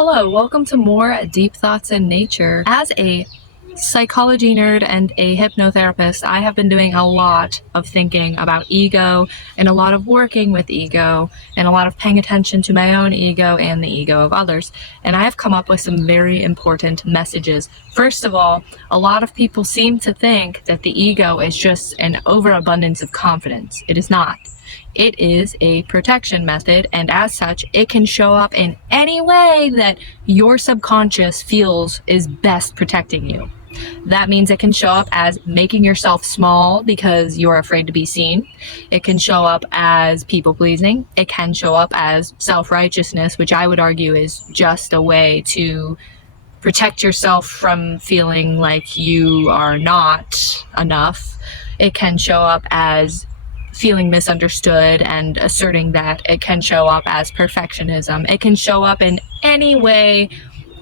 Hello, welcome to more Deep Thoughts in Nature. As a psychology nerd and a hypnotherapist, I have been doing a lot of thinking about ego and a lot of working with ego and a lot of paying attention to my own ego and the ego of others. And I have come up with some very important messages. First of all, a lot of people seem to think that the ego is just an overabundance of confidence. It is not. It is a protection method, and as such, it can show up in any way that your subconscious feels is best protecting you. That means it can show up as making yourself small because you're afraid to be seen. It can show up as people pleasing. It can show up as self-righteousness, which I would argue is just a way to protect yourself from feeling like you are not enough. It can show up as feeling misunderstood and asserting that. It can show up as perfectionism. It can show up in any way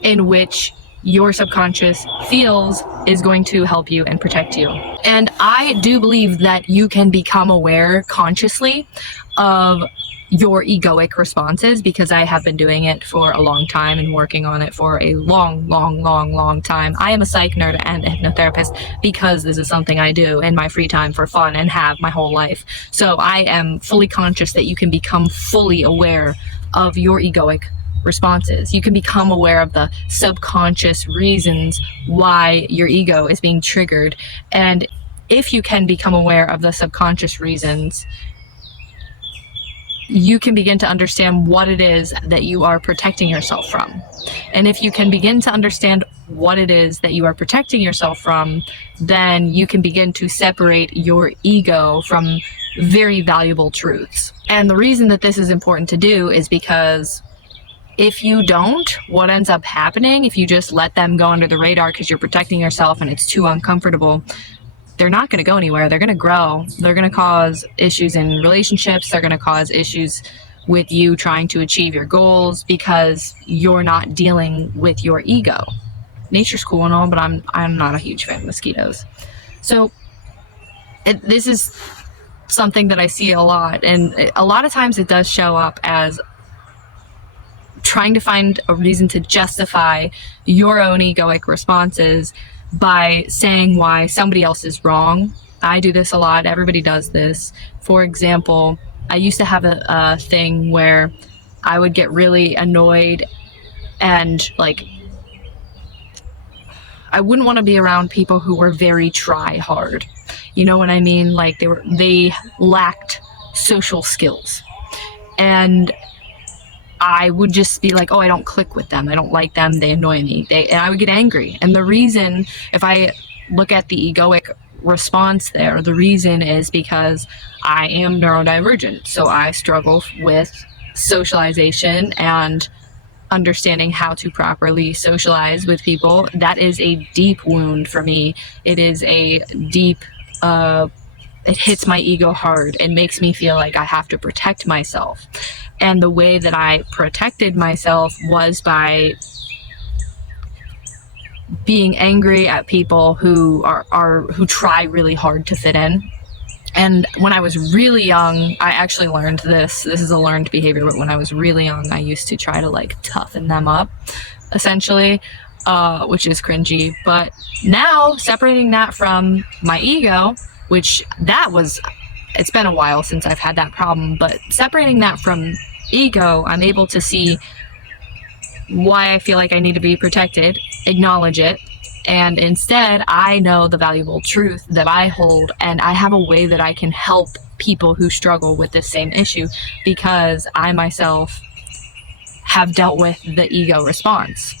in which your subconscious feels is going to help you and protect you. And I do believe that you can become aware consciously of your egoic responses, because I have been doing it for a long time and working on it for a long time. I am a psych nerd and a hypnotherapist because this is something I do in my free time for fun and have my whole life. So I am fully conscious that you can become fully aware of your egoic responses. You can become aware of the subconscious reasons why your ego is being triggered. And if you can become aware of the subconscious reasons, you can begin to understand what it is that you are protecting yourself from. And if you can begin to understand what it is that you are protecting yourself from, then you can begin to separate your ego from very valuable truths. And the reason that this is important to do is because if you don't, what ends up happening, if you just let them go under the radar because you're protecting yourself and it's too uncomfortable, they're not going to go anywhere. They're going to grow. They're going to cause issues in relationships. They're going to cause issues with you trying to achieve your goals because you're not dealing with your ego. Nature's cool and all, but I'm not a huge fan of mosquitoes. So this is something that I see a lot, and a lot of times it does show up as trying to find a reason to justify your own egoic responses by saying why somebody else is wrong. I do this a lot. Everybody does this. For example, I used to have a thing where I would get really annoyed and I wouldn't want to be around people who were very try hard. You know what I mean? Like they lacked social skills. And I would just be like, oh, I don't click with them. I don't like them. They annoy me. And I would get angry. And the reason, if I look at the egoic response there, the reason is because I am neurodivergent. So I struggle with socialization and understanding how to properly socialize with people. That is a deep wound for me. It is a deep, it hits my ego hard and makes me feel like I have to protect myself. And the way that I protected myself was by being angry at people who who try really hard to fit in. And when I was really young, I actually learned this. This is a learned behavior, but when I was really young, I used to try to toughen them up, essentially, which is cringy. But now, separating that from my ego, it's been a while since I've had that problem, but separating that from ego, I'm able to see why I feel like I need to be protected, acknowledge it, and instead I know the valuable truth that I hold, and I have a way that I can help people who struggle with this same issue because I myself have dealt with the ego response.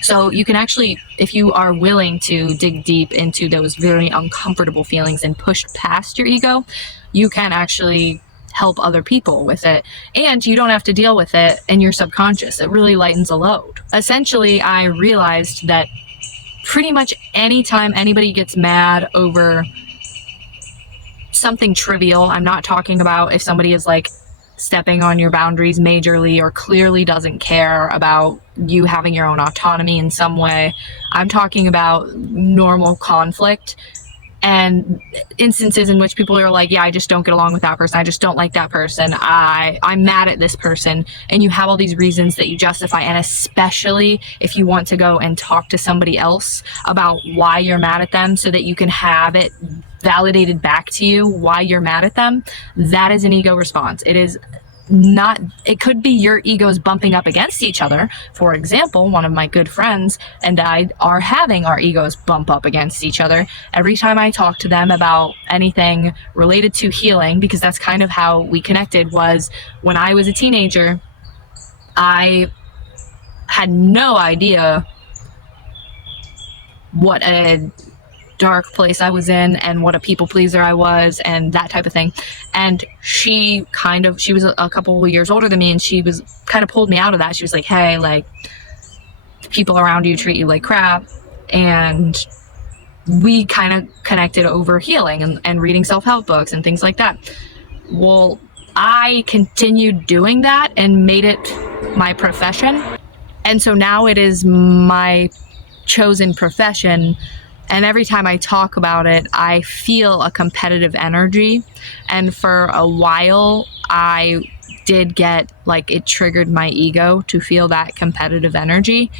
So you can actually, if you are willing to dig deep into those very uncomfortable feelings and push past your ego, you can actually help other people with it. And you don't have to deal with it in your subconscious. It really lightens a load. Essentially, I realized that pretty much anytime anybody gets mad over something trivial, I'm not talking about if somebody is stepping on your boundaries majorly or clearly doesn't care about you having your own autonomy in some way. I'm talking about normal conflict. and instances in which people are like, yeah, I just don't get along with that person, I just don't like that person, I'm mad at this person, and you have all these reasons that you justify. And especially if you want to go and talk to somebody else about why you're mad at them so that you can have it validated back to you why you're mad at them, that is an ego response. It is not, it could be your egos bumping up against each other. For example, one of my good friends and I are having our egos bump up against each other every time I talk to them about anything related to healing, because that's kind of how we connected. Was when I was a teenager, I had no idea what a dark place I was in and what a people pleaser I was and that type of thing. And she was a couple of years older than me, and she was kind of pulled me out of that. She was like, hey, like, people around you treat you like crap. And we kind of connected over healing and reading self-help books and things like that. Well, I continued doing that and made it my profession. And so now it is my chosen profession. And every time I talk about it, I feel a competitive energy. And for a while, I did get, like, it triggered my ego to feel that competitive energy.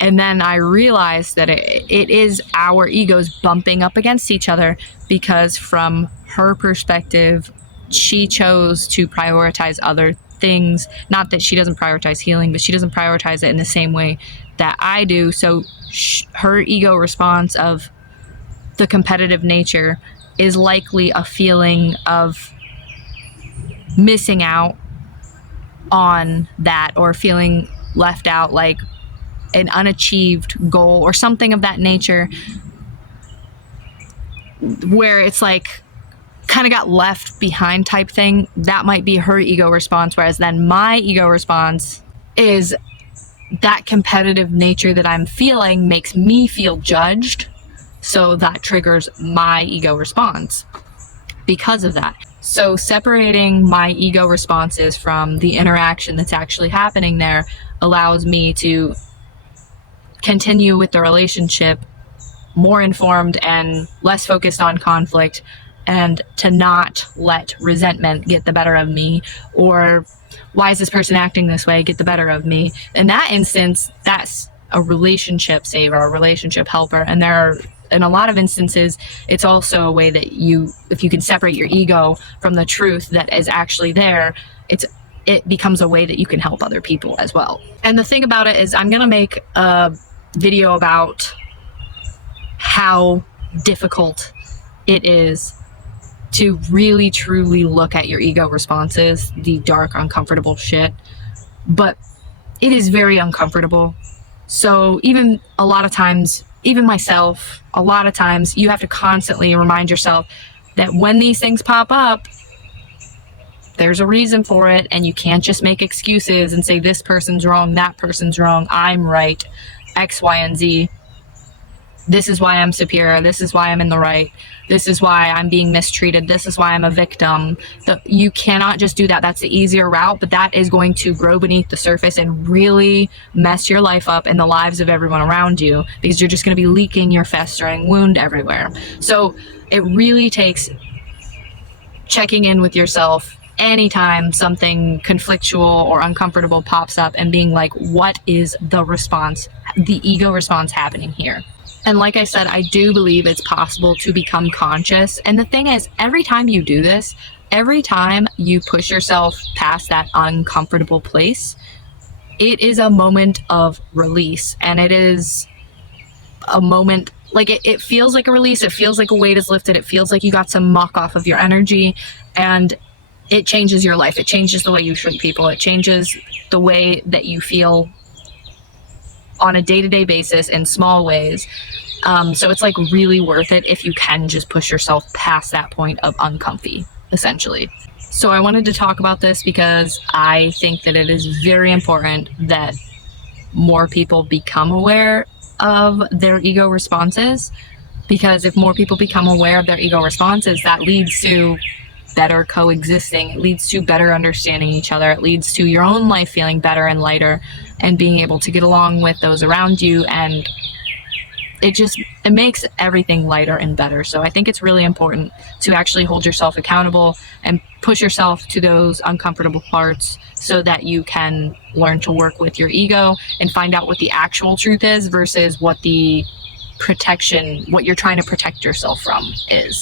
And then I realized that it is our egos bumping up against each other, because from her perspective, she chose to prioritize other things. Not that she doesn't prioritize healing, but she doesn't prioritize it in the same way that I do. So her ego response of the competitive nature is likely a feeling of missing out on that, or feeling left out, like an unachieved goal or something of that nature, where it's like kind of got left behind type thing. That might be her ego response. Whereas then my ego response is that competitive nature that I'm feeling makes me feel judged. So that triggers my ego response because of that. So separating my ego responses from the interaction that's actually happening there allows me to continue with the relationship more informed and less focused on conflict, and to not let resentment get the better of me, or why is this person acting this way, get the better of me. In that instance, that's a relationship saver, a relationship helper. And there are, in a lot of instances, it's also a way that if you can separate your ego from the truth that is actually there, it becomes a way that you can help other people as well. And the thing about it is, I'm going to make a video about how difficult it is to really truly look at your ego responses, the dark, uncomfortable shit. But it is very uncomfortable. So even a lot of times, even myself, a lot of times you have to constantly remind yourself that when these things pop up, there's a reason for it, and you can't just make excuses and say this person's wrong, that person's wrong, I'm right, X, Y, and Z. This is why I'm superior. This is why I'm in the right. This is why I'm being mistreated. This is why I'm a victim. You cannot just do that. That's the easier route, but that is going to grow beneath the surface and really mess your life up and the lives of everyone around you, because you're just going to be leaking your festering wound everywhere. So it really takes checking in with yourself anytime something conflictual or uncomfortable pops up and being like, what is the response, the ego response happening here? And like I said, I do believe it's possible to become conscious. And the thing is, every time you do this, every time you push yourself past that uncomfortable place, it is a moment of release. And it is a moment, like it feels like a release. It feels like a weight is lifted. It feels like you got some muck off of your energy, and it changes your life. It changes the way you treat people. It changes the way that you feel on a day-to-day basis in small ways. So it's like really worth it if you can just push yourself past that point of uncomfy, essentially. So I wanted to talk about this because I think that it is very important that more people become aware of their ego responses, because if more people become aware of their ego responses, that leads to better coexisting. It leads to better understanding each other. It leads to your own life feeling better and lighter, and being able to get along with those around you and it makes everything lighter and better. So I think it's really important to actually hold yourself accountable and push yourself to those uncomfortable parts so that you can learn to work with your ego and find out what the actual truth is versus what the protection, what you're trying to protect yourself from is.